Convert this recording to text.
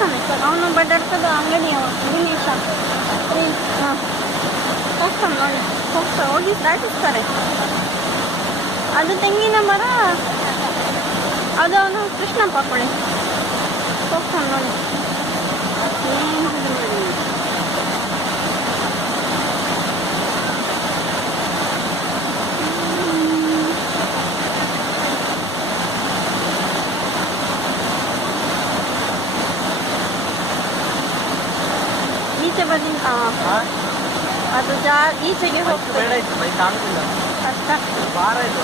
ಹೋಗ್ತಾನೆ ಅವನು ಬಡ್ಡಾಡ್ತದ ಅಂಗಡಿ ಅವ ದಿನೇಶ ಹಾಂ ಹೋಗ್ತಾನೆ ನೋಡಿ ಹೋಗಿ ದಾಟಿಸ್ತಾರೆ. ಅದು ತೆಂಗಿನ ಮರ, ಅದು ಅವನು ಕೃಷ್ಣಪ್ಪ ಕೊಳಿ ಹೋಗ್ತಾನೆ ನೋಡಿ. ಏನು ಈಚೆ ಬನ್ನಿ. ಅದು ಈಚೆಗೆ ಹೋಗ್ತದೆ ಬೇಡ ಇತ್ತು ಬೈಕ್ ಆಗುದಿಲ್ಲ ಕಷ್ಟ. ಭಾರ ಇದು